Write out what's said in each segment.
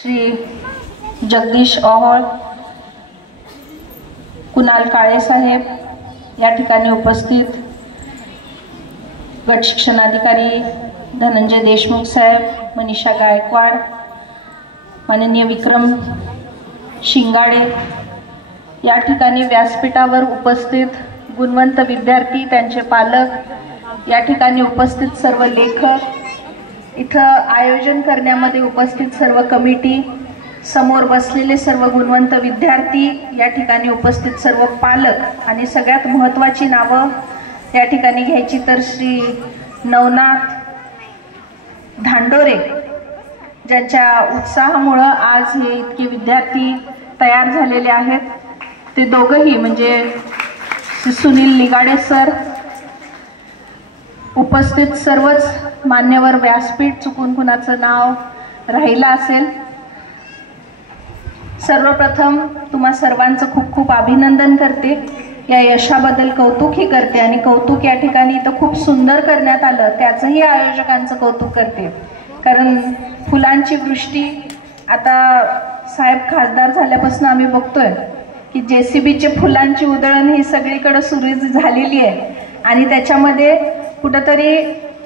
श्री जगदीश ओहोळ, कुणाल काळे साहेब या ठिकाणी उपस्थित, गट शिक्षणाधिकारी धनंजय देशमुख साहेब, मनीषा गायकवाड, माननीय विक्रम शिंगाडे, या ठिकाणी व्यासपीठावर उपस्थित गुणवंत विद्यार्थी, त्यांचे पालक, या ठिकाणी उपस्थित सर्व लेखक, इथं आयोजन करण्यामध्ये उपस्थित सर्व कमिटी, समोर बसलेले सर्व गुणवंत विद्यार्थी, या ठिकाणी उपस्थित सर्व पालक आणि सगळ्यात महत्त्वाची नावं या ठिकाणी घ्यायची तर श्री नवनाथ धांडोरे, ज्यांच्या उत्साहामुळे आज हे इतके विद्यार्थी तयार झालेले आहेत. ते दोघंही म्हणजे सुनील लिगाडे सर, उपस्थित सर्वच मान्यवर, व्यासपीठ चुकून कुणाचं नाव राहिलं असेल. सर्वप्रथम तुम्हा सर्वांचं खूप खूप अभिनंदन करते, या यशाबद्दल कौतुकही करते आणि कौतुक या ठिकाणी इथं खूप सुंदर करण्यात आलं त्याचंही आयोजकांचं कौतुक करते. कारण फुलांची वृष्टी आता साहेब खासदार झाल्यापासून आम्ही बघतोय की JCBचे फुलांची उधळण ही सगळीकडे सुरू झालेली आहे आणि त्याच्यामध्ये कुठंतरी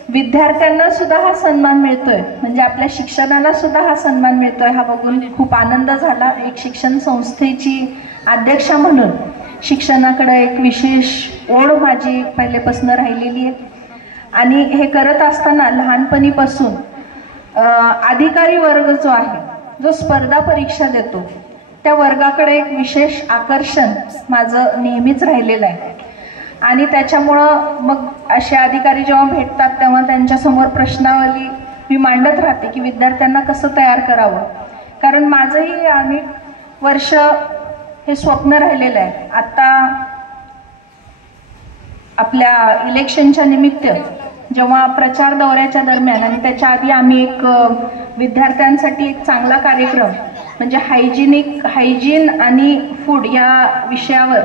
विद्यार्थ्यांना सुद्धा हा सन्मान मिळतोय, म्हणजे आपल्या शिक्षणाला सुद्धा हा सन्मान मिळतोय. हा बघून खूप आनंद झाला. एक शिक्षण संस्थेची अध्यक्षा म्हणून शिक्षणाकडे एक विशेष ओढ माझी पहिलेपासून राहिलेली आहे आणि हे करत असताना लहानपणीपासून अधिकारी वर्ग जो आहे, जो स्पर्धा परीक्षा देतो, त्या वर्गाकडे एक विशेष आकर्षण माझं नेहमीच राहिलेलं आहे आणि त्याच्यामुळं मग असे अधिकारी जेव्हा भेटतात तेव्हा त्यांच्यासमोर प्रश्नावली मी मांडत राहते की विद्यार्थ्यांना कसं तयार करावं. कारण माझंही अनेक वर्ष हे स्वप्न राहिलेलं आहे. आता आपल्या इलेक्शनच्या निमित्त जेव्हा प्रचार दौऱ्याच्या दरम्यान आणि त्याच्या आधी आम्ही एक विद्यार्थ्यांसाठी एक चांगला कार्यक्रम म्हणजे हायजीन आणि फूड या विषयावर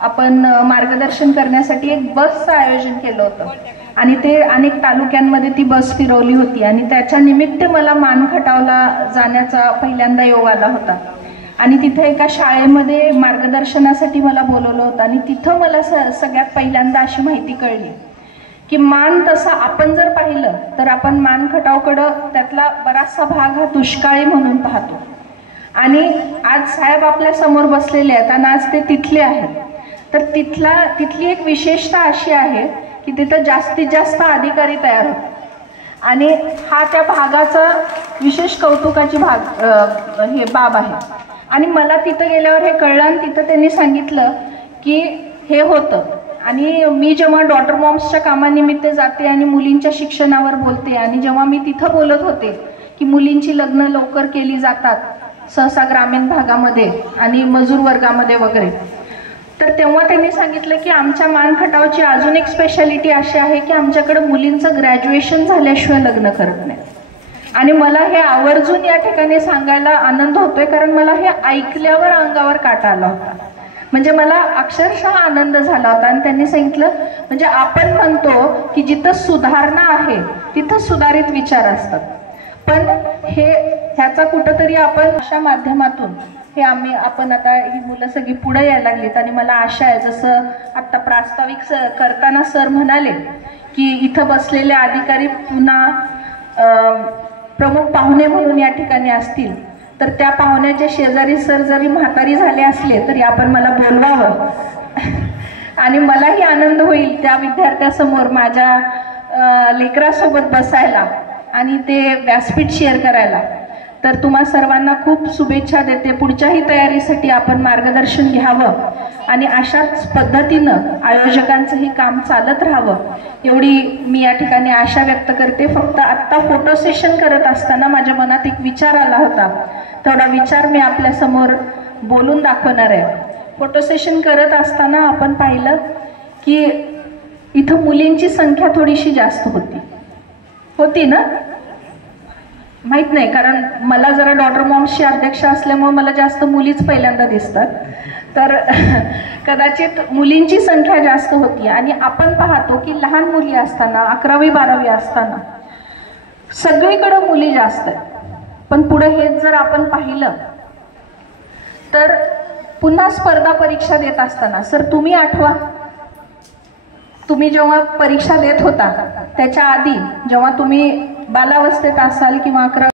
आपण मार्गदर्शन करण्यासाठी एक बसचं आयोजन केलं होतं आणि ते अनेक तालुक्यांमध्ये ती बस फिरवली होती आणि त्याच्या निमित्त मला मानखटावला जाण्याचा पहिल्यांदा योग आला होता आणि तिथे एका शाळेमध्ये मार्गदर्शनासाठी मला बोलवलं होतं आणि तिथं मला सगळ्यात पहिल्यांदा अशी माहिती कळली की मान तसा आपण जर पाहिलं तर आपण मानखटावकडं त्यातला बराचसा भाग हा दुष्काळी म्हणून पाहतो आणि आज साहेब आपल्या समोर बसलेले आहेत आणि आज ते तिथले आहेत. तर तिथली एक विशेषता अशी आहे की तिथं जास्तीत जास्त अधिकारी तयार होतात आणि हा त्या भागाचा विशेष कौतुकाची हे बाब आहे. आणि मला तिथं गेल्यावर हे कळलं आणि तिथं त्यांनी सांगितलं की हे होतं आणि मी जेव्हा डॉटर मॉम्सच्या कामानिमित्त जाते आणि मुलींच्या शिक्षणावर बोलते आणि जेव्हा मी तिथं बोलत होते की मुलींची लग्न लवकर केली जातात सहसा ग्रामीण भागामध्ये आणि मजूर वर्गामध्ये वगैरे, तर तेव्हा त्यांनी सांगितलं की आमच्या मानखटावची अजून एक स्पेशालिटी अशी आहे की आमच्याकडे मुलींचं ग्रॅज्युएशन झाल्याशिवाय लग्न करत नाही. आणि मला हे आवर्जून या ठिकाणी सांगायला आनंद होतोय कारण मला हे ऐकल्यावर अंगावर काटा आला होता, म्हणजे मला अक्षरशः आनंद झाला होता. आणि त्यांनी सांगितलं म्हणजे आपण म्हणतो की जिथं सुधारणा आहे तिथं सुधारित विचार असतात, पण ह्याचा कुठंतरी आपण अशा माध्यमातून हे आपण आता ही मुलं सगळी पुढे यायला लागलीत आणि मला आशा आहे जसं आता प्रास्ताविक करताना सर म्हणाले की इथं बसलेले अधिकारी पुन्हा प्रमुख पाहुणे म्हणून या ठिकाणी असतील तर त्या पाहुण्याच्या शेजारी सर जरी म्हातारी झाले असले तरी आपण मला बोलवावं आणि मलाही आनंद होईल त्या विद्यार्थ्यासमोर माझ्या लेकरासोबत बसायला आणि ते व्यासपीठ शेअर करायला. तर तुम्हा सर्वांना खूप शुभेच्छा देते. पुढच्याही तयारीसाठी आपण मार्गदर्शन घ्यावं आणि अशाच पद्धतीनं आयोजकांचंही काम चालत राहावं एवढी मी या ठिकाणी आशा व्यक्त करते. फक्त आत्ता फोटो सेशन करत असताना माझ्या मनात एक विचार आला होता, तेवढा विचार मी आपल्या समोर बोलून दाखवणार आहे. फोटो सेशन करत असताना आपण पाहिलं की इथं मुलींची संख्या थोडीशी जास्त होती ना, माहित नाही कारण मला जरा डॉटर मॉम्सची अध्यक्ष असल्यामुळे मला जास्त मुलीच पहिल्यांदा दिसतात, तर कदाचित मुलींची संख्या जास्त होती. आणि आपण पाहतो की लहान मुली असताना 11वी 12वी असताना सगळीकडे मुली जास्त आहेत पण पुढे हेच जर आपण पाहिलं तर पुन्हा स्पर्धा परीक्षा देत असताना सर तुम्ही आठवा, तुम्ही जेव्हा परीक्षा देत होता त्याच्या आधी जेव्हा तुम्ही बालावस्थेत असाल किंवा 11